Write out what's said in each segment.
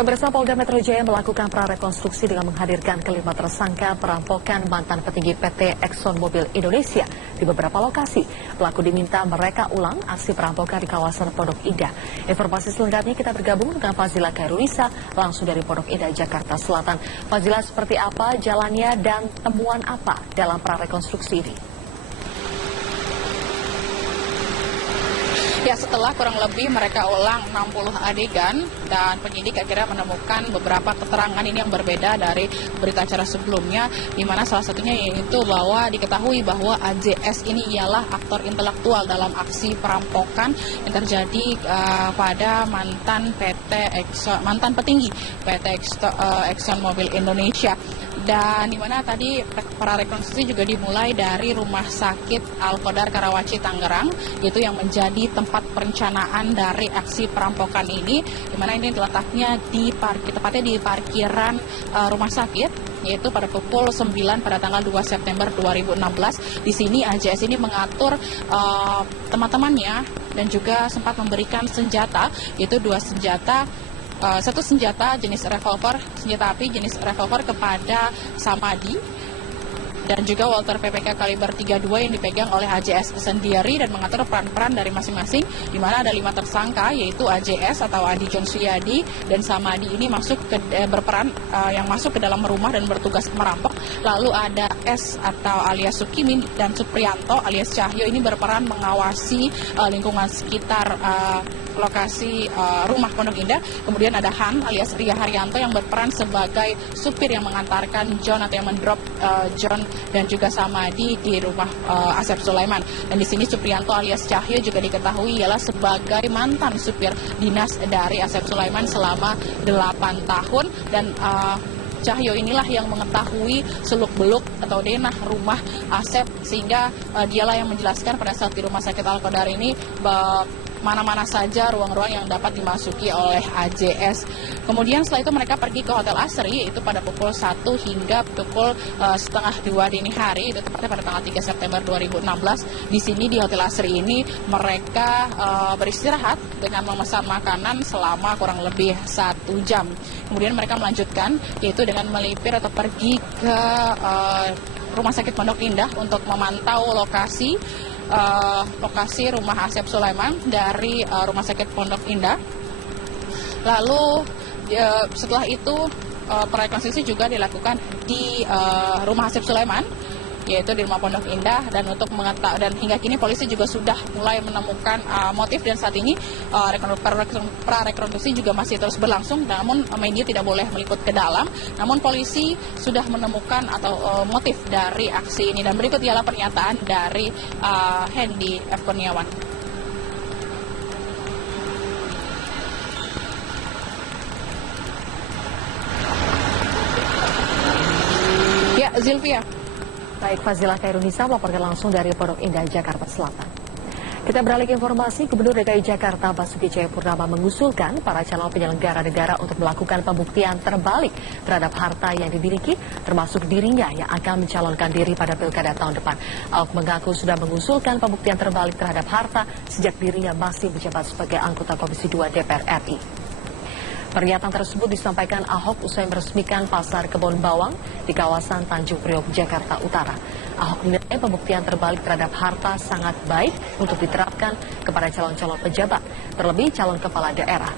Pemirsa, Polda Metro Jaya melakukan prarekonstruksi dengan menghadirkan kelima tersangka perampokan mantan petinggi PT Exxon Mobil Indonesia di beberapa lokasi. Pelaku diminta mereka ulang aksi perampokan di kawasan Pondok Indah. Informasi selengkapnya kita bergabung dengan Fazila Khairunisa langsung dari Pondok Indah, Jakarta Selatan. Fazila, seperti apa jalannya dan temuan apa dalam prarekonstruksi ini? Ya, setelah kurang lebih mereka ulang 60 adegan dan penyidik akhirnya menemukan beberapa keterangan ini yang berbeda dari berita acara sebelumnya, di mana salah satunya yaitu bahwa diketahui bahwa AJS ini ialah aktor intelektual dalam aksi perampokan yang terjadi pada mantan petinggi PT Exxon Mobil Indonesia. Dan di mana tadi prarekonstruksi juga dimulai dari Rumah Sakit Al-Qodar Karawaci Tangerang, yaitu yang menjadi tempat perencanaan dari aksi perampokan ini, di mana ini letaknya tepatnya di parkiran rumah sakit, yaitu pada pukul 9 pada tanggal 2 September 2016. Di sini AJS ini mengatur teman-temannya dan juga sempat memberikan senjata, yaitu satu senjata jenis revolver, senjata api jenis revolver kepada Samadi dan juga Walter PPK kaliber 32 yang dipegang oleh AJS sendiri, dan mengatur peran-peran dari masing-masing, di mana ada 5 tersangka yaitu AJS atau Adi John Suyadi dan Samadi ini berperan yang masuk ke dalam rumah dan bertugas merampok. Lalu ada S atau alias Sukimin dan Suprianto alias Cahyo ini berperan mengawasi lingkungan sekitar lokasi rumah Pondok Indah. Kemudian ada Han alias Ria Haryanto yang berperan sebagai supir yang mengantarkan John atau yang mendrop John dan juga Samadi di rumah Asep Sulaiman. Dan di sini Suprianto alias Cahyo juga diketahui ialah sebagai mantan supir dinas dari Asep Sulaiman selama 8 tahun, dan Cahyo inilah yang mengetahui seluk-beluk atau denah rumah Asep, sehingga dialah yang menjelaskan pada saat di Rumah Sakit Al-Qodar ini mana-mana saja ruang-ruang yang dapat dimasuki oleh AJS. Kemudian setelah itu mereka pergi ke Hotel Asri, yaitu pada pukul 1 hingga pukul setengah 2 dini hari, itu tepatnya pada tanggal 3 September 2016. Di sini di Hotel Asri ini mereka beristirahat dengan memesan makanan selama kurang lebih 1 jam. Kemudian mereka melanjutkan, yaitu dengan melipir atau pergi ke Rumah Sakit Pondok Indah untuk memantau lokasi rumah Asep Sulaiman dari Rumah Sakit Pondok Indah. Lalu setelah itu prarekonstruksi juga dilakukan di rumah Asep Sulaiman, yaitu di rumah Pondok Indah, dan untuk mengetahui, dan hingga kini polisi juga sudah mulai menemukan motif, dan saat ini prarekonstruksi juga masih terus berlangsung, namun media tidak boleh meliput ke dalam. Namun polisi sudah menemukan atau motif dari aksi ini, dan berikut ialah pernyataan dari Hendy F. Kurniawan. Ya, Zilvia. Baik, Fazila Khairunisa melaporkan langsung dari Pondok Indah, Jakarta Selatan. Kita beralih ke informasi. Gubernur DKI Jakarta Basuki Cahayapurnama mengusulkan para calon penyelenggara negara untuk melakukan pembuktian terbalik terhadap harta yang dimiliki, termasuk dirinya yang akan mencalonkan diri pada pilkada tahun depan. Ahok mengaku sudah mengusulkan pembuktian terbalik terhadap harta sejak dirinya masih menjabat sebagai anggota Komisi 2 DPR RI. Pernyataan tersebut disampaikan Ahok usai meresmikan Pasar Kebon Bawang di kawasan Tanjung Priok, Jakarta Utara. Ahok menilai pembuktian terbalik terhadap harta sangat baik untuk diterapkan kepada calon-calon pejabat, terlebih calon kepala daerah.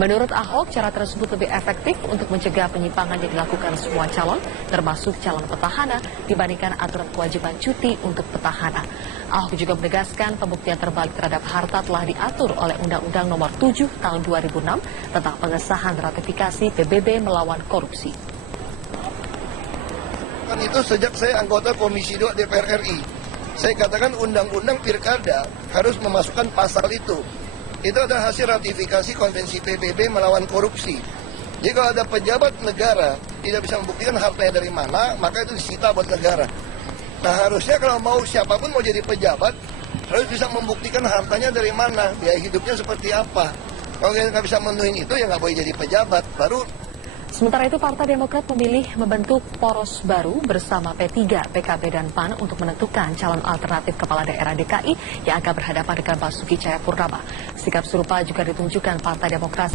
Menurut Ahok, cara tersebut lebih efektif untuk mencegah penyimpangan yang dilakukan semua calon, termasuk calon petahana, dibandingkan aturan kewajiban cuti untuk petahana. Ahok juga menegaskan pembuktian terbalik terhadap harta telah diatur oleh Undang-Undang Nomor 7 Tahun 2006 tentang pengesahan ratifikasi PBB melawan korupsi. Itu sejak saya anggota Komisi 2 DPR RI. Saya katakan Undang-Undang Pilkada harus memasukkan pasal itu. Itu adalah hasil ratifikasi konvensi PBB melawan korupsi. Jika ada pejabat negara tidak bisa membuktikan hartanya dari mana, maka itu disita buat negara. Nah, harusnya kalau mau siapapun mau jadi pejabat, harus bisa membuktikan hartanya dari mana, biaya hidupnya seperti apa. Kalau nggak bisa memenuhi itu, ya nggak boleh jadi pejabat. Sementara itu, Partai Demokrat memilih membentuk poros baru bersama P3, PKB, dan PAN untuk menentukan calon alternatif kepala daerah DKI yang akan berhadapan dengan Basuki Cahayapurnama. Sikap serupa juga ditunjukkan Partai Demokrat